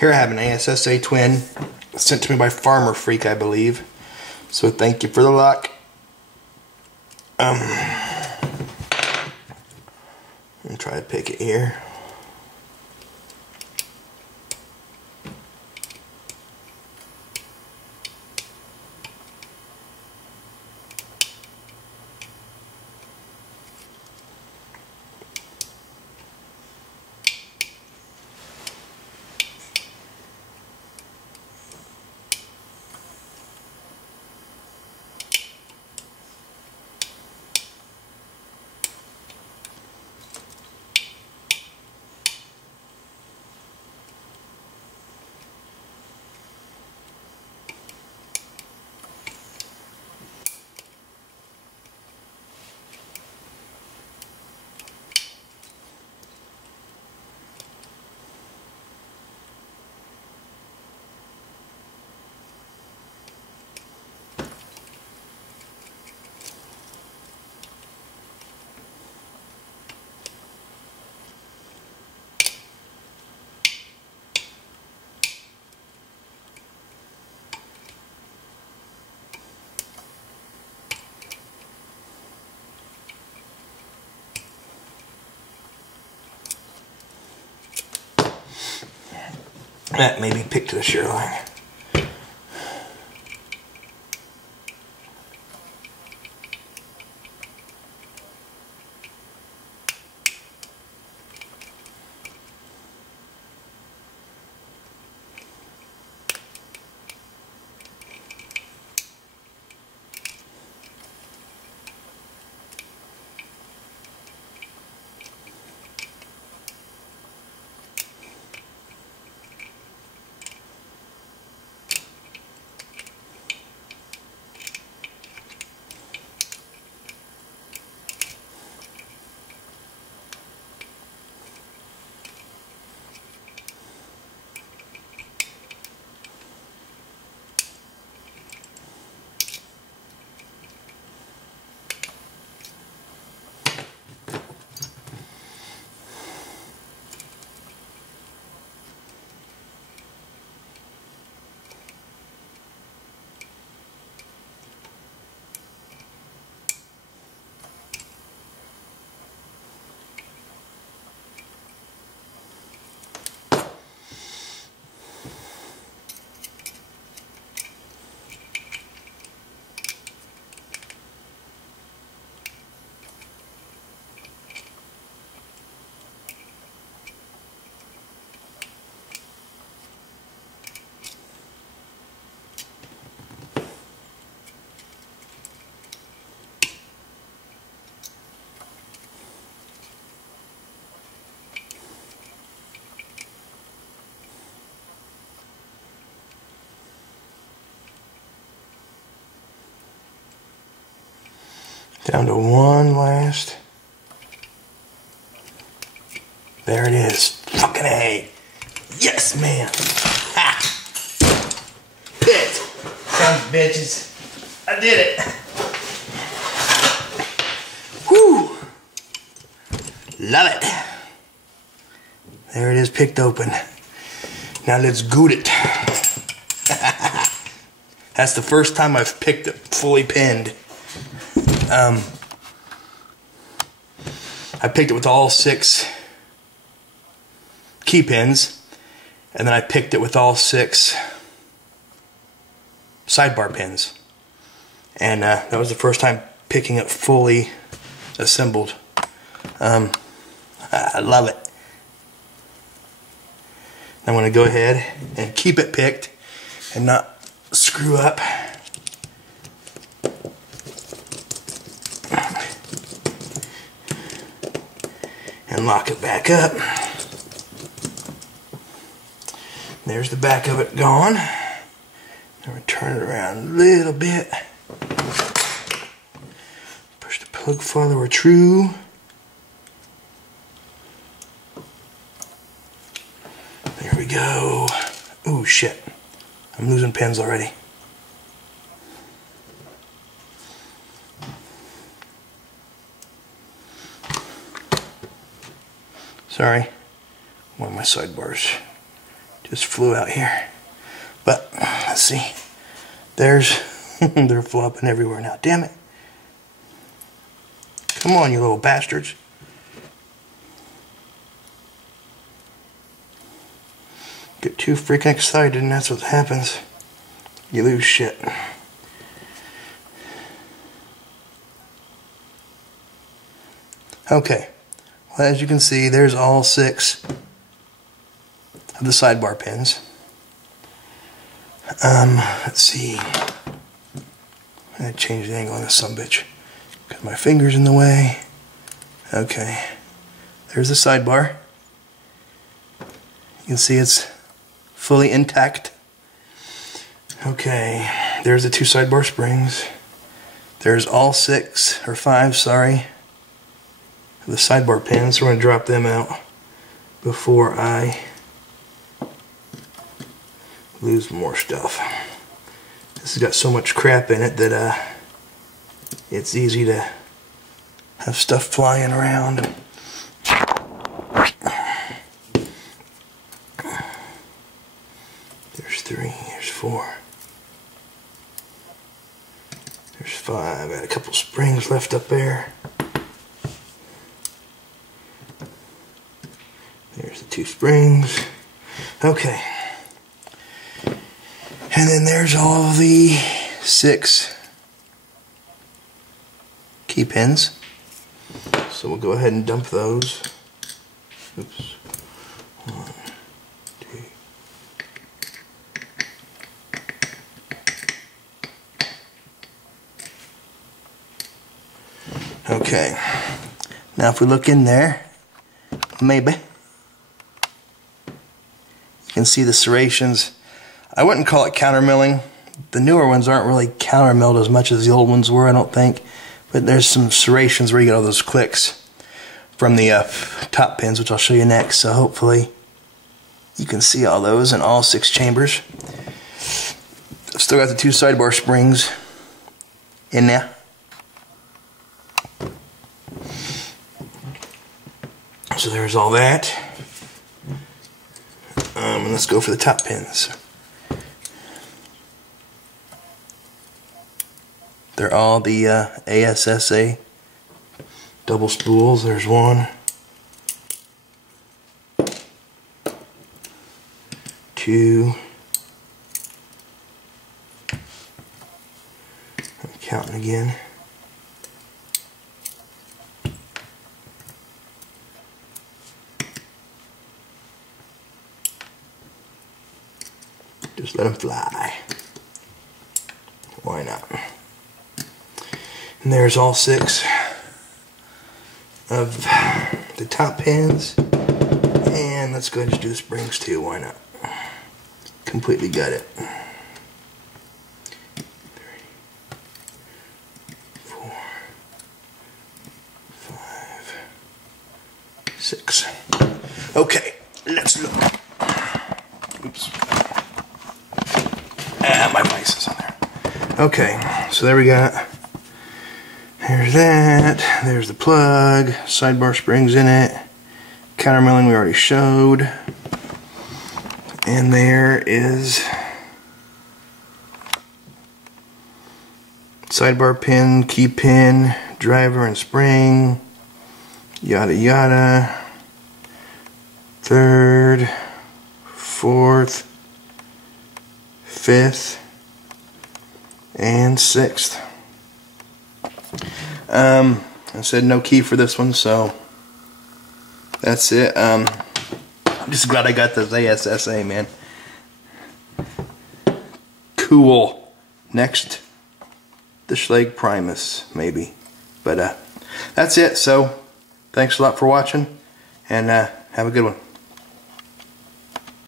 Here I have an ASSA Twin sent to me by Farmer Freak, I believe. So thank you for the lock. I'm gonna try to pick it here. That may be picked to the shear line. Down to one last. There it is. Fucking A. Yes, man. Ha! Hit. Sons of bitches. I did it. Whew. Love it. There it is, picked open. Now let's goot it. That's the first time I've picked it fully pinned. I picked it with all 6 key pins, and then I picked it with all 6 sidebar pins, and that was the first time picking it fully assembled. I love it. I'm going to go ahead and keep it picked and not screw up. And lock it back up. There's the back of it gone. I'm going to turn it around a little bit. Push the plug follower true. There we go. Ooh, shit. I'm losing pins already. Sorry. One of my sidebars just flew out here. But let's see. There's they're flopping everywhere now. Damn it. Come on, you little bastards. Get too freaking excited and that's what happens. You lose shit. Okay. Well, as you can see, there's all 6 of the sidebar pins. Let's see. I'm gonna change the angle on this sumbitch because my finger's in the way. Okay. There's the sidebar. You can see it's fully intact. Okay. There's the 2 sidebar springs. There's all 6 or 5, sorry, of the sidebar pins. So we're gonna drop them out before I lose more stuff. This has got so much crap in it that it's easy to have stuff flying around. There's 3, there's 4, there's 5. I got a couple springs left up there. There's the 2 springs. Okay. And then there's all the 6 key pins. So we'll go ahead and dump those. Oops. 1, 2. Okay. Now if we look in there, maybe you can see the serrations. I wouldn't call it countermilling. The newer ones aren't really countermilled as much as the old ones were, I don't think. But there's some serrations where you get all those clicks from the top pins, which I'll show you next. So hopefully you can see all those in all 6 chambers. I've still got the 2 sidebar springs in there. So there's all that. And let's go for the top pins. They're all the ASSA double spools. There's 1, 2. I'm counting again. Just let them fly. Why not? And there's all 6 of the top pins. And let's go ahead and just do the springs too. Why not? Completely gut it. 3, 4, 5, 6. Okay, let's look. Oops. My vice is on there. Okay, so there we got. There's that. There's the plug. Sidebar springs in it. Countermilling we already showed. And there is sidebar pin, key pin, driver and spring. Yada yada. 3rd, 4th, 5th, and 6th. I said no key for this one, so that's it. I'm just glad I got those ASSA, man. Cool. Next, the Schlage Primus, maybe. But that's it. So thanks a lot for watching, and have a good one.